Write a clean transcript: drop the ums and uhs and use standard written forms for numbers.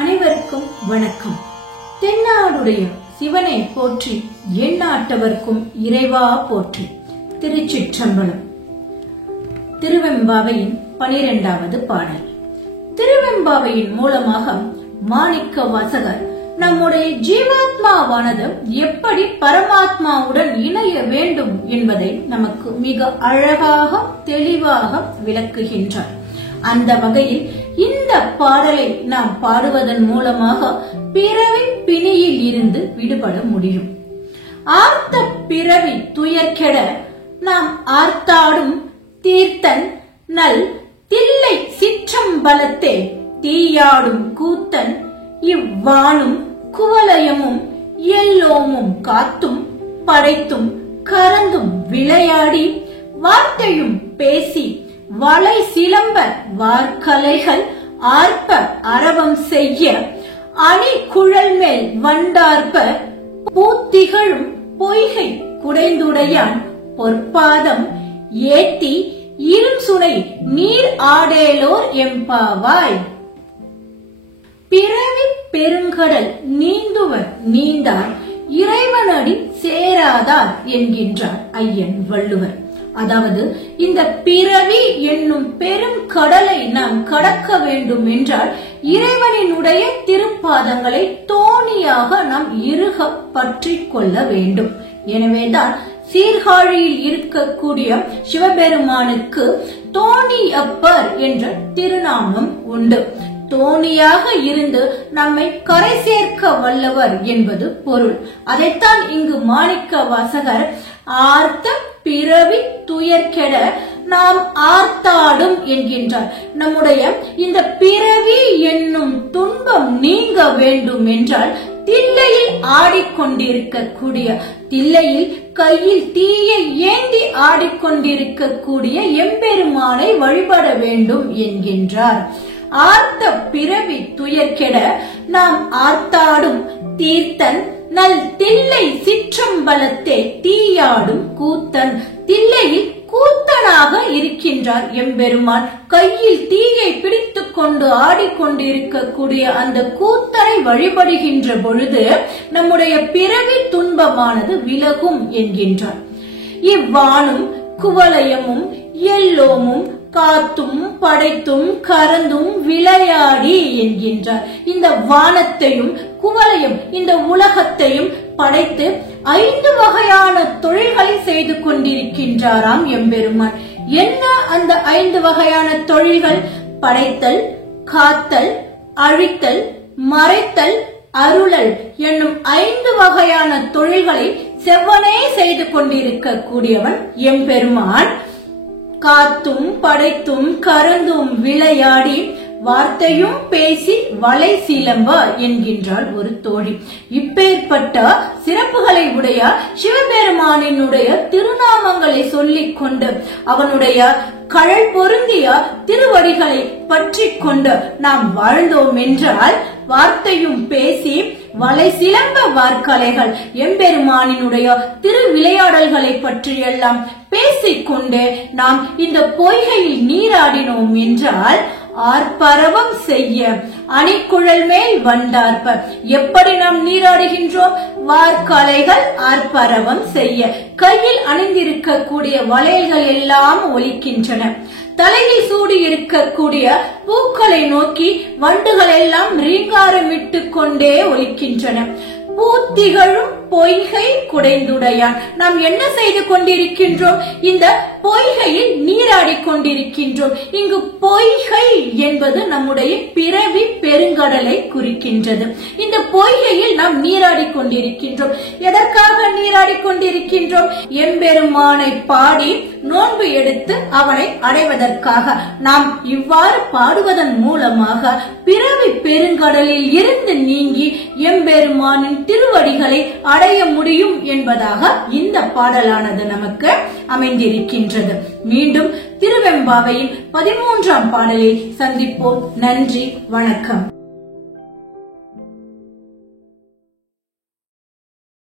அனைவருக்கும் வணக்கம். தென்னாடுடைய சிவனை போற்றி, எந்நாட்டவர்க்கும் இறைவா போற்றி. திருச்சிற்றம்பலம். திருவெம்பாவையின் 12வது பாடல். திருவெம்பாவையின் மூலமாக மாணிக்க வாசகர் நம்முடைய ஜீவாத்மாவானது எப்படி பரமாத்மாவுடன் இணைய வேண்டும் என்பதை நமக்கு மிக அழகாக தெளிவாக விளக்குகின்றார். அந்த வகையில் இந்த பாடலை நாம் பாடுவதன் மூலமாக பிறவி பிணியில் இருந்து விடுபட முடியும். ஆர்த்த பிறவி துயர்கெட நாம் ஆர்த்தாடும் தீர்த்தன் நல் தில்லை சிற்றம்பலத்தே தீயாடும் கூத்தன் இவ்வானும் குவலயமும் எல்லோமும் காத்தும் படைத்தும் கறந்தும் விளையாடி வார்த்தையும் பேசி வளை சிலம்ப வார்கலைகள் ஆர்ப்ப அரவம் செய்ய அணி குழல் மேல் வண்டார்ப்ப பூத்திகழும் பொய்கை குடைந்துடையான் பொற்பாதம் ஏத்தி இருசுனை நீர் ஆடேலோர் எம்பாவாய். பிறவி பெருங்கடல் நீந்துவர் நீந்தார் இறைவனடி சேராதார் என்கின்றார் ஐயன் வள்ளுவர். அதாவது இந்த பிறவி என்னும் பெரும் கடலை நாம் கடக்க வேண்டும் என்றால் இறைவனினுடைய திருப்பாதங்களை தோணியாக நாம் இறுக பற்றி கொள்ள வேண்டும். எனவேதான் சீர்காழியில் இருக்கக்கூடிய சிவபெருமானுக்கு தோணி அப்பர் என்ற திருநாமம் உண்டு. தோணியாக இருந்து நம்மை கரை சேர்க்க வல்லவர் என்பது பொருள். அதைத்தான் இங்கு மாணிக்க வாசகர் ஆர்த்த பிறவி துயர்கெட நாம் ஆர்த்தாடும் என்கின்றார். நம்முடைய இந்த பிறவி என்னும் துன்பம் நீங்க வேண்டும் என்றால் தில்லையில் ஆடிக்கொண்டிருக்கக்கூடிய, தில்லையில் கையில் தீயை ஏந்தி ஆடிக்கொண்டிருக்கக்கூடிய எம்பெருமானை வழிபட வேண்டும் என்கின்றார். ஆர்த்த பிறவி துயர்கெட நாம் ஆர்த்தாடும் தீர்த்தன் நல் தில்லை சிற்றம்பலத்தே தீயாடும் கூத்தன். தில்லையில் கூத்தனாக இருக்கின்றார் எம்பெருமான். கையில் தீயை பிடித்துக் கொண்டு ஆடிக்கொண்டிருக்கக்கூடிய அந்த கூத்தனை வழிபடுகின்ற பொழுது நம்முடைய பிறவி துன்பமானது விலகும் என்கின்றார். இவ்வானும் குவலயமும் எல்லோமும் காத்தும் படைத்தும் கறந்தும் விளையாடி என்கின்றார். இந்த வானத்தையும் குவலயம் இந்த உலகத்தையும் படைத்து 5 வகையான தொழில்களை செய்து கொண்டிருக்கின்றாராம் எம்பெருமான். என்ன அந்த 5 வகையான தொழில்கள்? படைத்தல், காத்தல், அழித்தல், மறைத்தல், அருளல் என்னும் 5 வகையான தொழில்களை செவ்வனே செய்து கொண்டிருக்க கூடியவன் எம்பெருமான். காத்தும் படைத்தும் கறந்தும் விளையாடி வார்த்தையும் பேசி வளை சிலம்ப என்கின்றாள் ஒரு தோழி. இப்பேற்பட்ட சிறப்புகளை உடைய சிவபெருமானினுடைய திருநாமங்களை சொல்லிக் கொண்டு அவனுடைய கழல் பொருந்திய திருவடிகளை பற்றி கொண்டு நாம் வாழ்ந்தோம் என்றால் வார்த்தையும் பேசி வளை சிலம்ப வார்கலைகள் எம்பெருமானினுடைய திரு விளையாடல்களை பற்றியெல்லாம் பேசிக்கொண்டு நாம் இந்த பொய்கையில் நீராடினோம் என்றால் ஆர்ப்பரவம் செய்ய அணிக்குழல் மேல் வண்டார்ப்ப. எப்படி நாம் நீராடுகின்றோம்? வார்கலைகள் ஆர்ப்பரவம் செய்ய கையில் அணிந்திருக்கக்கூடிய வளையல்கள் எல்லாம் ஒலிக்கின்றன. தலையில் சூடி இருக்கக்கூடிய பூக்களை நோக்கி வண்டுகள் எல்லாம் ரீங்காரமிட்டு கொண்டே ஒலிக்கின்றன. பூத்திகழும் பொய்கை குடைந்துடையான். நாம் என்ன செய்து கொண்டிருக்கின்றோம்? இந்த பொய்கையில் நீராடி கொண்டிருக்கின்றோம். இங்கு பொய்கை என்பது நம்முடைய பிறவி பெருங்கடலை குறிக்கின்றது. இந்த பொய்கையில் நாம் நீராடி கொண்டிருக்கின்றோம். எதற்காக நீராடி கொண்டிருக்கின்றோம்? எம்பெருமானை பாடி நோன்பு எடுத்து அவனை அடைவதற்காக. நாம் இவ்வாறு பாடுவதன் மூலமாக பிறவி பெருங்கடலில் இருந்து நீங்கி எம்பெருமானின் திருவடிகளை அடைய முடியும் என்பதாக இந்த பாடலானது நமக்கு அமைந்திருக்கின்றது. மீண்டும் திருவெம்பாவையின் 13ஆம் பாடலில் சந்திப்போம். நன்றி, வணக்கம்.